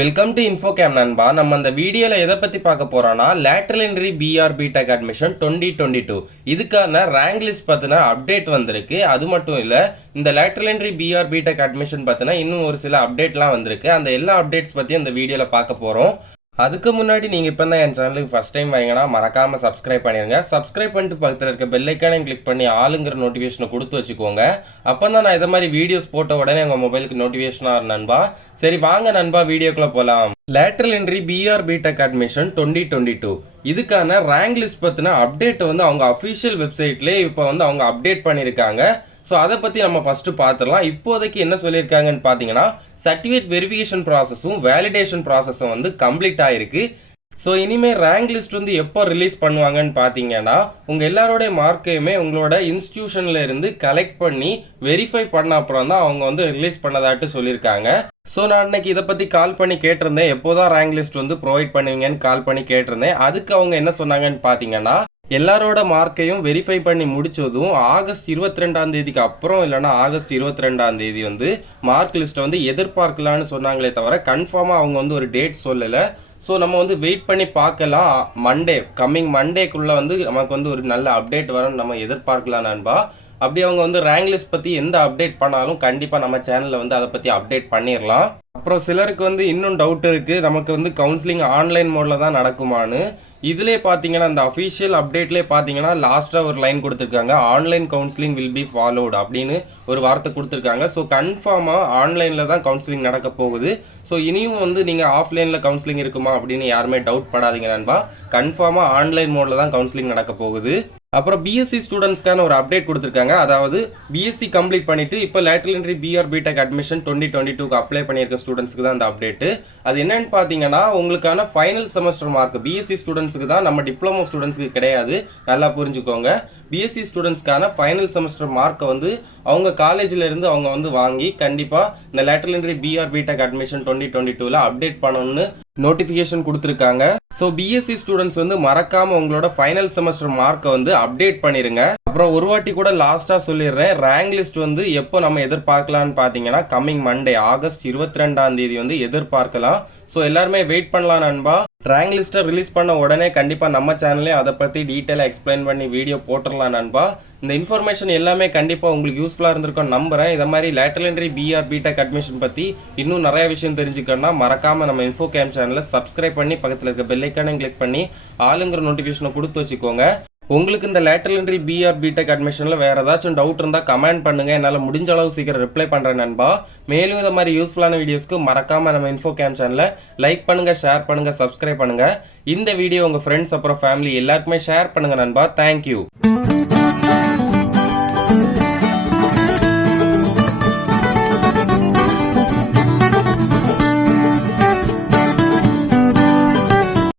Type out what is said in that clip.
Welcome to இன்ஃபோகேம் நண்பா. நம்ம அந்த வீடியோவில் எதை பற்றி பார்க்க போகிறோன்னா lateral entry PR B.Tech admission 2022 இதுக்கான ரேங்க் லிஸ்ட் பார்த்தினா அப்டேட் வந்திருக்கு. அது மட்டும் இல்லை, இந்த lateral entry PR B.Tech admission பார்த்தினா இன்னும் ஒரு சில அப்டேட்லாம் வந்திருக்கு. அந்த எல்லா அப்டேட்ஸ் பற்றியும் இந்த வீடியோவில் பார்க்க போகிறோம். அதுக்கு முன்னாடி நீங்கள் இப்போ தான் என் சேனலுக்கு ஃபஸ்ட் டைம் வரீங்கன்னா மறக்காமல் சப்ஸ்கிரைப் பண்ணிடுங்க. சப்ஸ்கிரைப் பண்ணிட்டு பக்கத்தில் இருக்க பெல் ஐக்கானையும் கிளிக் பண்ணி ஆளுங்கிற நோட்டிஃபிகேஷனை கொடுத்து வச்சுக்கோங்க. அப்போ தான் நான் இதை மாதிரி வீடியோஸ் போட்ட உடனே உங்கள் மொபைலுக்கு நோட்டிஃபிகேஷனாக நண்பா. சரி வாங்க நண்பா, வீடியோக்குள்ளே போகலாம். Lateral entry PR B.Tech admission 2022 இதுக்கான ரேங்க் லிஸ்ட் பற்றின அப்டேட் அவங்க அஃபிஷியல் வெப்சைட்லேயே இப்போ அவங்க அப்டேட் பண்ணியிருக்காங்க. ஸோ அதை பற்றி நம்ம ஃபஸ்ட்டு பார்த்துடலாம். இப்போதைக்கு என்ன சொல்லியிருக்காங்கன்னு பார்த்தீங்கன்னா, சர்டிஃபிகேட் வெரிஃபிகேஷன் ப்ராசஸும் வேலிடேஷன் ப்ராசஸும் கம்ப்ளீட் ஆகிருக்கு. ஸோ இனிமேல் ரேங்க் லிஸ்ட் எப்போ ரிலீஸ் பண்ணுவாங்கன்னு பார்த்தீங்கன்னா, உங்கள் எல்லாரோடைய மார்க்கையுமே உங்களோட இன்ஸ்டியூஷனில் இருந்து கலெக்ட் பண்ணி வெரிஃபை பண்ண அப்புறம் தான் அவங்க ரிலீஸ் பண்ணதாட்டு சொல்லியிருக்காங்க. ஸோ நான் அன்னைக்கு இதை பற்றி கால் பண்ணி கேட்டிருந்தேன், எப்போதான் ரேங்க் லிஸ்ட் ப்ரொவைட் பண்ணுவீங்கன்னு கால் பண்ணி கேட்டிருந்தேன். அதுக்கு அவங்க என்ன சொன்னாங்கன்னு பார்த்தீங்கன்னா, எல்லாரோட மார்க்கையும் வெரிஃபை பண்ணி முடிச்சதும் ஆகஸ்ட் 22 அப்புறம் இல்லைனா ஆகஸ்ட் 22 மார்க் லிஸ்ட்டை எதிர்பார்க்கலான்னு சொன்னாங்களே தவிர கன்ஃபார்மாக அவங்க ஒரு டேட் சொல்லலை. ஸோ நம்ம வெயிட் பண்ணி பார்க்கலாம். கம்மிங் மண்டேக்குள்ளே நமக்கு ஒரு நல்ல அப்டேட் வரும்னு நம்ம எதிர்பார்க்கலாம் நண்பா. அப்படி அவங்க ரேங்க் லிஸ்ட் பற்றி எந்த அப்டேட் பண்ணாலும் கண்டிப்பாக நம்ம சேனலில் அதை பற்றி அப்டேட் பண்ணிடலாம். அப்புறம் சிலருக்கு இன்னும் டவுட் இருக்குது, நமக்கு கவுன்சிலிங் ஆன்லைன் மோடில் தான் நடக்குமான்னு. இதிலே பார்த்தீங்கன்னா அந்த அஃபிஷியல் அப்டேட்லேயே பார்த்தீங்கன்னா லாஸ்ட்டாக ஒரு லைன் கொடுத்துருக்காங்க, online counselling will be followed அப்படின்னு ஒரு வார்த்தை கொடுத்துருக்காங்க. ஸோ கன்ஃபார்மாக ஆன்லைனில் தான் கவுன்சிலிங் நடக்க போகுது. ஸோ இனியும் நீங்கள் ஆஃப்லைனில் கவுன்சிலிங் இருக்குமா அப்படின்னு யாருமே டவுட் படாதீங்க நண்பா. கன்ஃபார்மாக ஆன்லைன் மோடில் தான் கவுன்சிலிங் நடக்க போகுது. அப்புறம் பிஎஸ்சி ஸ்டூடெண்ட்ஸ்க்கான ஒரு அப்டேட் கொடுத்துருக்காங்க. அதாவது பிஎஸ்சி கம்ப்ளீட் பண்ணிவிட்டு இப்போ lateral entry PR B.Tech admission 2022 apply பண்ணியிருக்க ஸ்டூடெண்ட்ஸ்க்கு தான் அந்த அப்டேட்டு. அது என்னன்னு பார்த்தீங்கன்னா, உங்களுக்கான ஃபைனல் செமஸ்டர் மார்க் பிஎஸ்சி ஸ்டூடெண்ட்ஸுக்கு தான், நம்ம டிப்ளமோ ஸ்டூடெண்ட்ஸ்க்கு கிடையாது. நல்லா புரிஞ்சுக்கோங்க. பிஎஸ்சி ஸ்டூடெண்ட்ஸ்க்கான ஃபைனல் செமஸ்டர் மார்க்கை அவங்க காலேஜில் இருந்து அவங்க வாங்கி கண்டிப்பாக இந்த lateral entry PR B.Tech admission 2022 update பண்ணணும்னு நோட்டிஃபிகேஷன் கொடுத்துருக்காங்க. ஸோ பிஎஸ்சி ஸ்டூடெண்ட்ஸ் மறக்காமல் உங்களோட ஃபைனல் செமஸ்டர் மார்க்கை அப்டேட் பண்ணிடுங்க. அப்புறம் ஒரு வாட்டி கூட லாஸ்ட்டாக சொல்லிடுறேன், ரேங்க் லிஸ்ட் எப்போ நம்ம எதிர்பார்க்கலான்னு பார்த்தீங்கன்னா, கம்மிங் மண்டே ஆகஸ்ட் 22 எதிர்பார்க்கலாம். ஸோ எல்லாருமே வெயிட் பண்ணலாம் நண்பா. ரேங்க் லிஸ்ட்டை ரிலீஸ் பண்ண உடனே கண்டிப்பாக நம்ம சேனல்லே அதை பற்றி டீட்டெயிலாக எக்ஸ்பிளைன் பண்ணி வீடியோ போட்டுடலாம் நண்பா. இந்த இன்ஃபர்மேஷன் எல்லாமே கண்டிப்பாக உங்களுக்கு யூஸ்ஃபுல்லாக இருந்திருக்கும் நம்புகிறேன். இதை மாதிரி lateral entry PR B.Tech admission பற்றி இன்னும் நிறைய விஷயம் தெரிஞ்சுக்கணும்னா மறக்காமல் நம்ம இன்ஃபோகேம் சேனலை சப்ஸ்கிரைப் பண்ணி பக்கத்தில் இருக்க பெல் ஐக்கானை கிளிக் பண்ணி ஆளுங்கிற நோட்டிஃபிகேஷனை கொடுத்து வச்சுக்கோங்க. உங்களுக்கு இந்த லேட்ரல் என்ட்ரி பிஆர் B.Tech அட்மிஷனில் வேறு ஏதாச்சும் டவுட் இருந்தால் கமெண்ட் பண்ணுங்கள். என்னால் முடிஞ்ச அளவு சீக்கிரம் ரிப்ளை பண்ணுறேன் நண்பா. மேலும் இந்த மாதிரி யூஸ்ஃபுல்லான வீடியோஸ்க்கு மறக்காமல் நம்ம இன்ஃபோகேம் சேனலை லைக் பண்ணுங்கள், ஷேர் பண்ணுங்கள், சப்ஸ்கிரைப் பண்ணுங்கள். இந்த வீடியோ உங்கள் ஃப்ரெண்ட்ஸ் அப்புறம் ஃபேமிலி எல்லாருக்குமே ஷேர் பண்ணுங்கள் நண்பா. தேங்க்யூ.